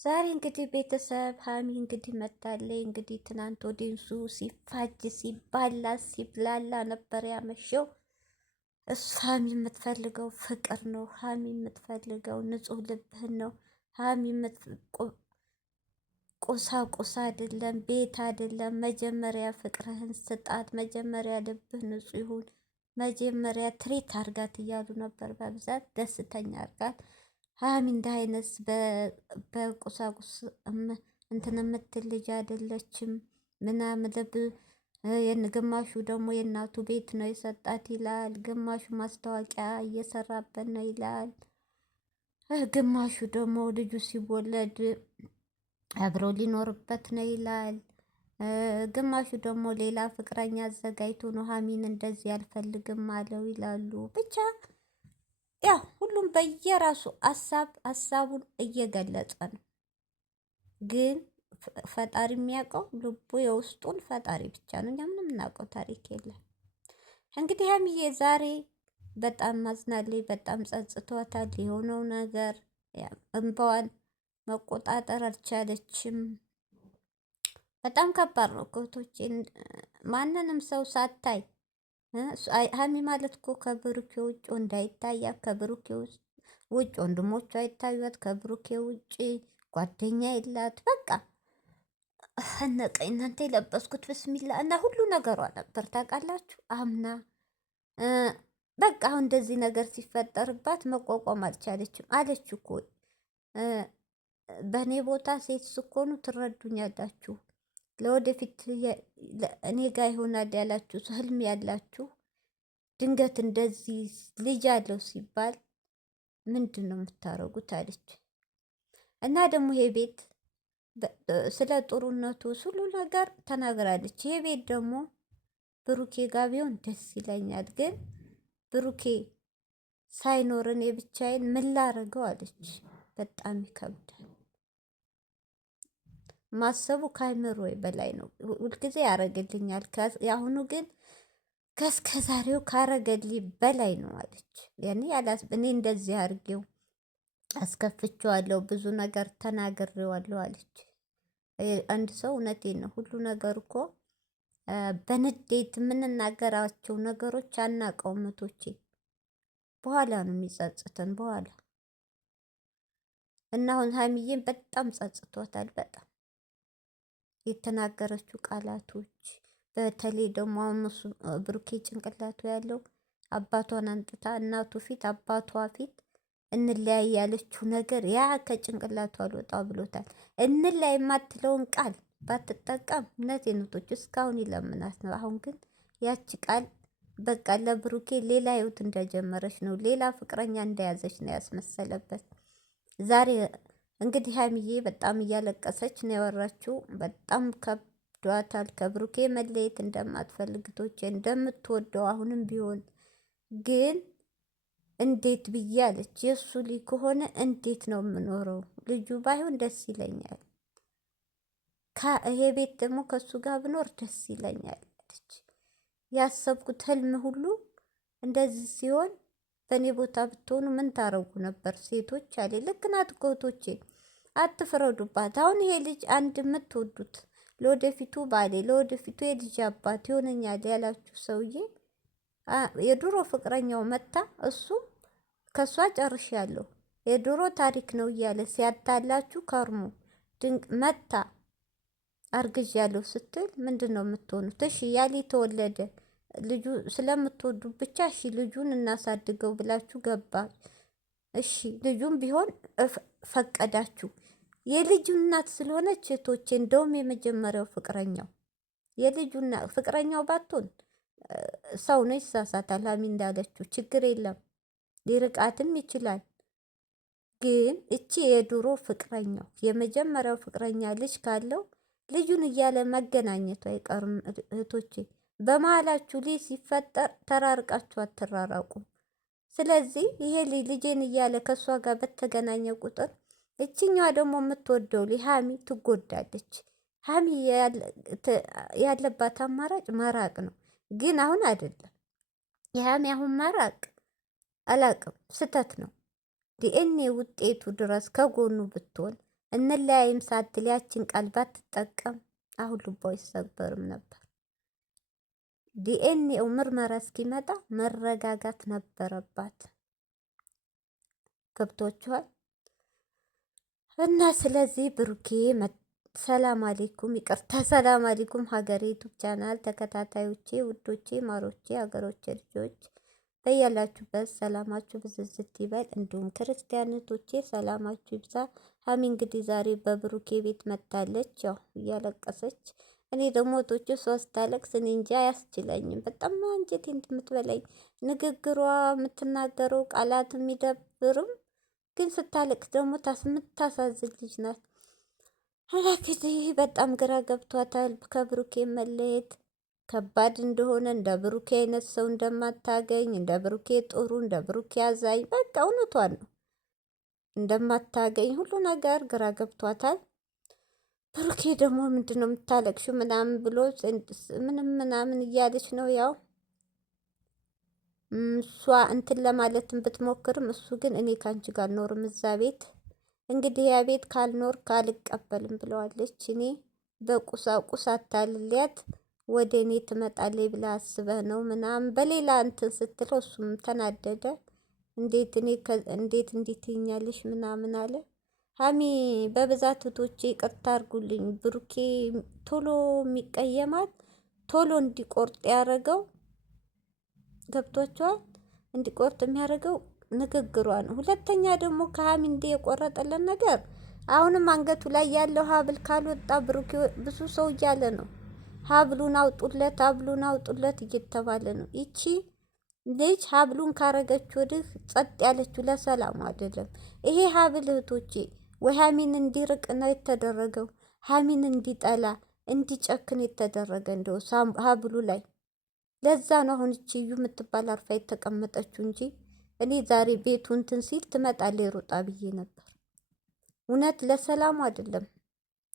ዛሬ እንግዲህ ቤተሰብ ሀሚ እንግዲህ መታለይ። እንግዲህ ትናንት ወዲንሱ ሲፋጅ ሲባላ ሲብላላ ነበር ያመሸው። እሱ ሀሚ የምትፈልገው ፍቅር ነው። ሀሚ የምትፈልገው ንጹህ ልብህን ነው። ሀሚ ቁሳቁስ አይደለም፣ ቤት አይደለም። መጀመሪያ ፍቅርህን ስጣት። መጀመሪያ ልብህ ንጹህ ይሁን። መጀመሪያ ትሬት አርጋት እያሉ ነበር በብዛት። ደስተኛ አርጋት ሀሚ እንደ አይነት በቁሳቁስ እንትን የምትል ልጅ አይደለችም ምናምን ልብ ግማሹ ደግሞ የእናቱ ቤት ነው የሰጣት ይላል፣ ግማሹ ማስታወቂያ እየሰራበት ነው ይላል፣ ግማሹ ደግሞ ልጁ ሲወለድ አብሮ ሊኖርበት ነው ይላል፣ ግማሹ ደግሞ ሌላ ፍቅረኛ አዘጋጅቶ ነው ሀሚን እንደዚህ አልፈልግም አለው ይላሉ። ብቻ ያው ሁሉም በየራሱ ሀሳቡን እየገለጸ ነው። ግን ፈጣሪ የሚያውቀው ልቡ የውስጡን ፈጣሪ ብቻ ነው። እኛ ምንም የምናውቀው ታሪክ የለም። እንግዲህ ሀሚዬ ዛሬ በጣም ማዝናለች። በጣም ጸጽቷታል የሆነው ነገር። እንባዋን መቆጣጠር አልቻለችም። በጣም ከባድ ነው እህቶቼ። ማንንም ሰው ሳታይ ሀሚ ማለት እኮ ከብሩኬ ውጭ ወንድ አይታያት፣ ከብሩኬ ውጭ ወንድሞቹ አይታዩት፣ ከብሩኬ ውጭ ጓደኛ የላት። በቃ አነቀኝ እናንተ የለበስኩት ብስሚላ እና ሁሉ ነገሯ ነበር ታውቃላችሁ። አምና በቃ አሁን እንደዚህ ነገር ሲፈጠርባት መቋቋም አልቻለችም። አለች እኮ በእኔ ቦታ ሴት ስኮኑ ትረዱኛላችሁ። ለወደፊት እኔ ጋር ይሆናል ያላችሁ ህልም ያላችሁ ድንገት እንደዚህ ልጅ አለው ሲባል ምንድን ነው የምታረጉት? አለች እና ደግሞ ይሄ ቤት ስለ ጥሩነቱ ሁሉ ነገር ተናግራለች። ይሄ ቤት ደግሞ ብሩኬ ጋር ቢሆን ደስ ይለኛል፣ ግን ብሩኬ ሳይኖር እኔ ብቻዬን ምን ላረገው? አለች። በጣም ይከብዳል። ማሰቡ ከአይምሮ በላይ ነው። ሁልጊዜ ያረግልኛል፣ የአሁኑ ግን ከእስከ ዛሬው ካረገልኝ በላይ ነው አለች። ያኔ እኔ እንደዚህ አርጌው አስከፍቼዋለሁ፣ ብዙ ነገር ተናግሬዋለሁ አለች። አንድ ሰው እውነቴን ነው፣ ሁሉ ነገር እኮ በንዴት የምንናገራቸው ነገሮች አናውቀውም እህቶቼ፣ በኋላ ነው የሚጸጽተን በኋላ። እና አሁን ሀይሚዬን በጣም ጸጽቷታል። በጣም የተናገረችው ቃላቶች፣ በተለይ ደግሞ አሁን እሱ ብሩኬ ጭንቅላቱ ያለው አባቷን አንጥታ እናቱ ፊት አባቷ ፊት እንለያይ ያለችው ነገር ያ ከጭንቅላቱ አልወጣ ብሎታል። እንለያይ የማትለውን ቃል ባትጠቀም እነዚህ ነቶች እስካሁን ይለምናት ነው። አሁን ግን ያቺ ቃል በቃ ለብሩኬ ሌላ ህይወት እንደጀመረች ነው፣ ሌላ ፍቅረኛ እንደያዘች ነው ያስመሰለበት። ዛሬ እንግዲህ ሀይሚዬ በጣም እያለቀሰች ነው ያወራችው። በጣም ከብዷታል። ከብሩኬ መለየት እንደማትፈልግ ቶቼ እንደምትወደው አሁንም ቢሆን ግን እንዴት ብዬ አለች። የእሱ ልጅ ከሆነ እንዴት ነው የምኖረው? ልጁ ባይሆን ደስ ይለኛል፣ ይሄ ቤት ደግሞ ከእሱ ጋር ብኖር ደስ ይለኛል አለች። ያሰብኩት ህልም ሁሉ እንደዚህ ሲሆን በእኔ ቦታ ብትሆኑ ምን ታረጉ ነበር ሴቶች አለ። ልክ ናት እኮ እህቶቼ፣ አትፍረዱባት። አሁን ይሄ ልጅ አንድ የምትወዱት ለወደፊቱ ባሌ ለወደፊቱ የልጅ አባት ይሆነኛል ያላችሁ ሰውዬ የድሮ ፍቅረኛው መታ እሱ ከሷ ጨርሻለሁ የድሮ ታሪክ ነው እያለ ሲያታላችሁ ከርሞ ድንቅ መታ አርግዣለሁ ስትል ምንድን ነው የምትሆኑት? እሺ ያሊ ተወለደ ልጁ ስለምትወዱ ብቻ እሺ ልጁን እናሳድገው ብላችሁ ገባ። እሺ ልጁም ቢሆን ፈቀዳችሁ። የልጁ እናት ስለሆነች እህቶቼ፣ እንደውም የመጀመሪያው ፍቅረኛው የልጁና ፍቅረኛው ባትሆን ሰው ነች፣ ይሳሳታል። ሀሚ እንዳለችው ችግር የለም ሊርቃትም ይችላል። ግን እቺ የድሮ ፍቅረኛው የመጀመሪያው ፍቅረኛ ልጅ ካለው ልጁን እያለ መገናኘቱ አይቀርም እህቶቼ። በመሀላችሁ ልጅ ሲፈጠር ተራርቃችሁ አትራራቁም። ስለዚህ ይሄ ልጄን እያለ ከእሷ ጋር በተገናኘ ቁጥር እችኛዋ ደግሞ የምትወደው ልጅ ሀሚ ትጎዳለች። ሀሚ ያለባት አማራጭ መራቅ ነው። ግን አሁን አይደለም የሀሚ አሁን መራቅ አላቅም ስተት ነው። ዲኤንኤ ውጤቱ ድረስ ከጎኑ ብትሆን እንለያይም ሳትል ያችን ቃል ባትጠቀም አሁን ልቧ ይሰበርም ነበር። ዲኤንኤው ምርመራ እስኪመጣ መረጋጋት ነበረባት። ገብቷችኋል? እና ስለዚህ ብሩኬ ሰላም አሌኩም፣ ይቅርታ ሰላም አሌኩም ሀገሬ ዩቱብ ቻናል ተከታታዮቼ፣ ውዶቼ፣ ማሮቼ፣ ሀገሮቼ ልጆች በያላችሁበት ሰላማችሁ ብዝዝት ይበል። እንዲሁም ክርስቲያኖቶቼ ሰላማችሁ ይብዛ። ሀሚ እንግዲህ ዛሬ በብሩኬ ቤት መታለች፣ ያው እያለቀሰች። እኔ ደግሞ ቶቹ ሶስት አለቅስ እኔ እንጂ አያስችለኝም። በጣም አንጀቴ የምትበላኝ ንግግሯ፣ የምትናገረው ቃላት የሚደብርም፣ ግን ስታለቅስ ደግሞ የምታሳዝን ልጅ ናት። እንግዲህ በጣም ግራ ገብቷታል። ከብሩኬ መለየት ከባድ እንደሆነ፣ እንደ ብሩኬ አይነት ሰው እንደማታገኝ፣ እንደ ብሩኬ ጥሩ፣ እንደ ብሩኬ አዛኝ፣ በቃ እውነቷን ነው እንደማታገኝ ሁሉ ነገር ግራ ገብቷታል። ብሩኬ ደግሞ ምንድን ነው የምታለቅሽው ምናምን ብሎ ምንም ምናምን እያለች ነው ያው እሷ እንትን ለማለትን ብትሞክርም እሱ ግን እኔ ካንቺ ጋር አልኖርም እዛ ቤት፣ እንግዲህ ያ ቤት ካልኖር ካልቀበልም ብለዋለች። እኔ በቁሳቁስ አታልሊያት ወደ እኔ ትመጣለች ብላ አስበህ ነው ምናምን በሌላ እንትን ስትለው እሱም ተናደደ። እንዴት እንዴት ይኛለሽ ምናምን አለ። ሀሚ በብዛት እህቶቼ ይቅርታ አድርጉልኝ፣ ብሩኬ ቶሎ የሚቀየማት ቶሎ እንዲቆርጥ ያደረገው ገብቷቸዋል። እንዲቆርጥ የሚያደርገው ንግግሯ ነው። ሁለተኛ ደግሞ ከሀሚ እንደ የቆረጠለን ነገር አሁንም አንገቱ ላይ ያለው ሀብል ካልወጣ ብሩኬ ብዙ ሰው እያለ ነው ሀብሉን አውጡለት፣ ሀብሉን አውጡለት እየተባለ ነው። ይቺ ልጅ ሀብሉን ካረገች ወዲህ ጸጥ ያለችው ለሰላሙ አይደለም። ይሄ ሀብል እህቶቼ ወይ ሀሚን እንዲርቅ ነው የተደረገው፣ ሀሚን እንዲጠላ እንዲጨክን የተደረገ እንደው ሀብሉ ላይ። ለዛ ነው አሁን እቺ እዩ የምትባል አርፋ የተቀመጠችው እንጂ እኔ ዛሬ ቤቱ እንትን ሲል ትመጣለች ሩጣ ብዬ ነበር። እውነት ለሰላሙ አይደለም።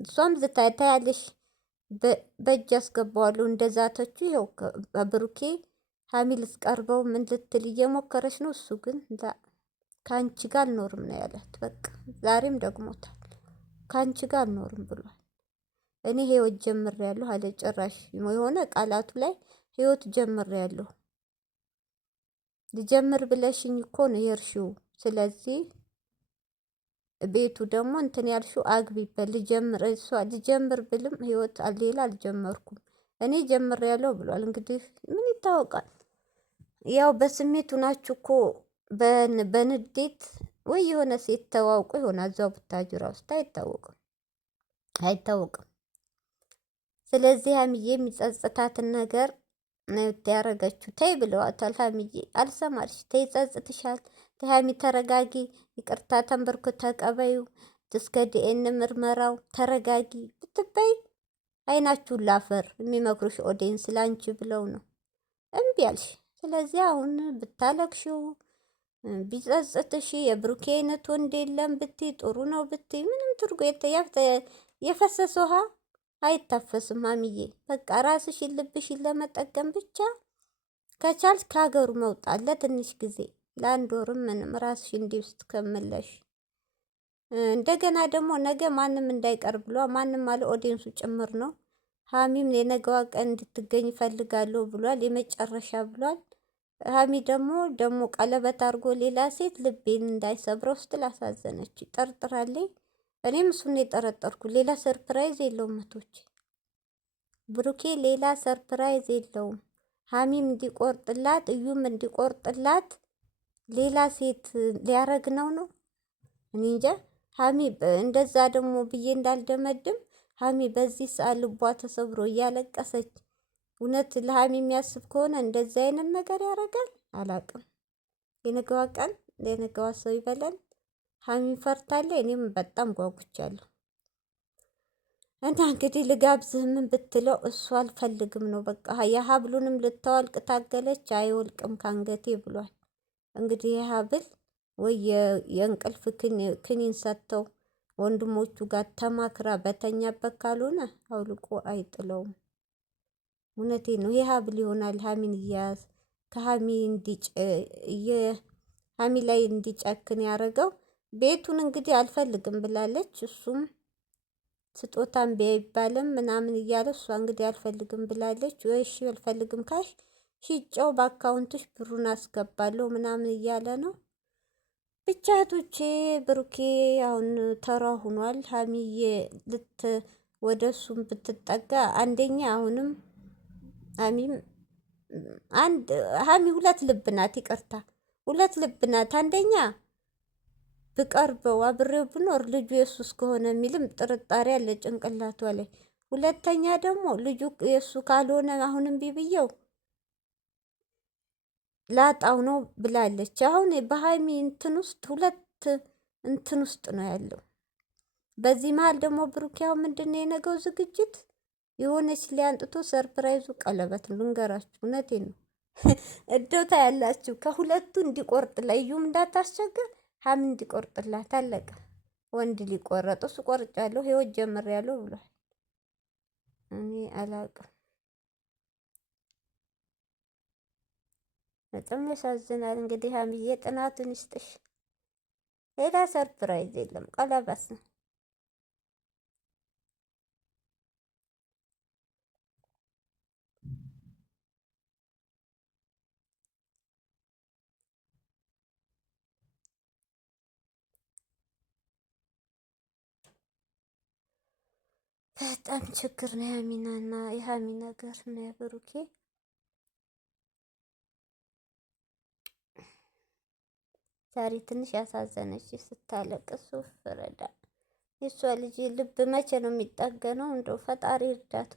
እሷም ታያለሽ በእጅ ያስገባዋለሁ እንደዛተቹ። ይኸው በብሩኬ ሀሚ ልትቀርበው ምን ልትል እየሞከረች ነው። እሱ ግን ከአንቺ ጋር አልኖርም ነው ያላት። በቃ ዛሬም ደግሞታል። ከአንቺ ጋር አልኖርም ብሏል። እኔ ህይወት ጀምሬያለሁ አለ። ጭራሽ የሆነ ቃላቱ ላይ ህይወት ጀምሬያለሁ። ልጀምር ብለሽኝ እኮ ነው የእርሺው። ስለዚህ ቤቱ ደግሞ እንትን ያልሽው አግቢበት። ልጀምር ብልም ህይወት ሌላ አልጀመርኩም እኔ ጀምሬያለሁ ብሏል። እንግዲህ ምን ይታወቃል። ያው በስሜቱ ናችሁ እኮ በንዴት ወይ የሆነ ሴት ተዋውቁ ይሆናል እዛው ቡታጅራ ውስጥ አይታወቅም። ስለዚህ ሀሚዬ የሚጸጽታትን ነገር ነው ያረገችው። ተይ ብለዋታል። ሀሚዬ አልሰማልሽ። ተይ ጸጽትሻል። ሀሚ ተረጋጊ፣ ይቅርታ ተንበርኩ ተቀበዩ፣ እስከ ዲኤን ምርመራው ተረጋጊ ብትበይ አይናችሁን ላፈር የሚመክሩሽ ኦዲየንስ ላንቺ ብለው ነው እምቢ አልሽ። ስለዚህ አሁን ብታለቅሽው ቢጸጽትሽ የብሩኬ አይነት ወንድ የለም ብትይ ጥሩ ነው ብትይ ምንም ትርጉ የፈሰሰ ውሃ አይታፈስም። ሀሚዬ በቃ ራስሽን ልብሽን ለመጠቀም ብቻ ከቻልሽ ከሀገሩ መውጣት ለትንሽ ጊዜ ለአንድ ወርም ምንም ራስሽ እንዲህ ውስጥ ከመለሽ እንደገና ደግሞ ነገ ማንም እንዳይቀር ብሏ ማንም አለ ኦዲየንሱ ጭምር ነው። ሀሚም የነገዋ ቀን እንድትገኝ ይፈልጋለሁ ብሏል። የመጨረሻ ብሏል። ሀሚ ደግሞ ቀለበት አድርጎ ሌላ ሴት ልቤን እንዳይሰብረው ስትል አሳዘነች። ጠርጥራለች። እኔም እሱን የጠረጠርኩ ሌላ ሰርፕራይዝ የለውም። መቶች ብሩኬ ሌላ ሰርፕራይዝ የለውም። ሀሚም እንዲቆርጥላት እዩም እንዲቆርጥላት ሌላ ሴት ሊያረግ ነው። እኔ እንጃ። ሀሚ እንደዛ ደግሞ ብዬ እንዳልደመድም ሀሚ በዚህ ሰዓት ልቧ ተሰብሮ እያለቀሰች እውነት ለሀሚ የሚያስብ ከሆነ እንደዚህ አይነት ነገር ያደርጋል? አላቅም። የነገዋ ቀን የነገዋ ሰው ይበለን። ሀሚ ፈርታለ። እኔም በጣም ጓጉቻለሁ። እና እንግዲህ ልጋብዝህ ምን ብትለው እሱ አልፈልግም ነው በቃ። የሀብሉንም ልታወልቅ ታገለች። አይወልቅም ካንገቴ ብሏል። እንግዲህ የሀብል ወይ የእንቅልፍ ክኒን ሰጥተው ወንድሞቹ ጋር ተማክራ በተኛበት ካልሆነ አውልቆ አይጥለውም። እውነቴ ነው። ይህ ሀብል ይሆናል ሀሚን እያያዝ ከሀሚ ሀሚ ላይ እንዲጨክን ያደረገው ቤቱን እንግዲህ አልፈልግም ብላለች። እሱም ስጦታም ቢይባልም ምናምን እያለ እሷ እንግዲህ አልፈልግም ብላለች። ወይ እሺ አልፈልግም ካሽ ሽጨው በአካውንትሽ ብሩን አስገባለሁ ምናምን እያለ ነው። ብቻ እህቶቼ ብሩኬ አሁን ተራ ሆኗል። ሀሚዬ ወደ እሱም ብትጠጋ አንደኛ አሁንም ሀሚም ሀሚ ሁለት ልብ ናት። ይቅርታ ሁለት ልብ ናት። አንደኛ ብቀርበው አብሬው ብኖር ልጁ የእሱ እስከሆነ የሚልም ጥርጣሬ አለ ጭንቅላቷ ላይ። ሁለተኛ ደግሞ ልጁ የእሱ ካልሆነ አሁንም ቢብየው ላጣው ነው ብላለች። አሁን በሀይሚ እንትን ውስጥ ሁለት እንትን ውስጥ ነው ያለው። በዚህ መሀል ደግሞ ብሩኪያው ምንድን ነው የነገው ዝግጅት የሆነች ሊያንጥቶ ሰርፕራይዙ ቀለበት ነው። ልንገራችሁ፣ እውነቴን ነው። እዶታ ያላችሁ ከሁለቱ እንዲቆርጥ ለዩም እንዳታስቸግር ሀም እንዲቆርጥላት አለቀ። ወንድ ሊቆረጥ እሱ ቆርጫለሁ ህይወት ጀምሬያለሁ ብሏል። እኔ አላቅም። በጣም ያሳዝናል። እንግዲህ ሀሚዬ ጥናቱን ይስጥሽ። ሌላ ሰርፕራይዝ የለም፣ ቀለበት ነው። በጣም ችግር ነው የሀሚናና የሀሚ ነገር ነው የብሩኬ። ዛሬ ትንሽ ያሳዘነች ስታለቅስ ፍረዳ። የእሷ ልጅ ልብ መቼ ነው የሚጠገነው? እንደው ፈጣሪ እርዳት።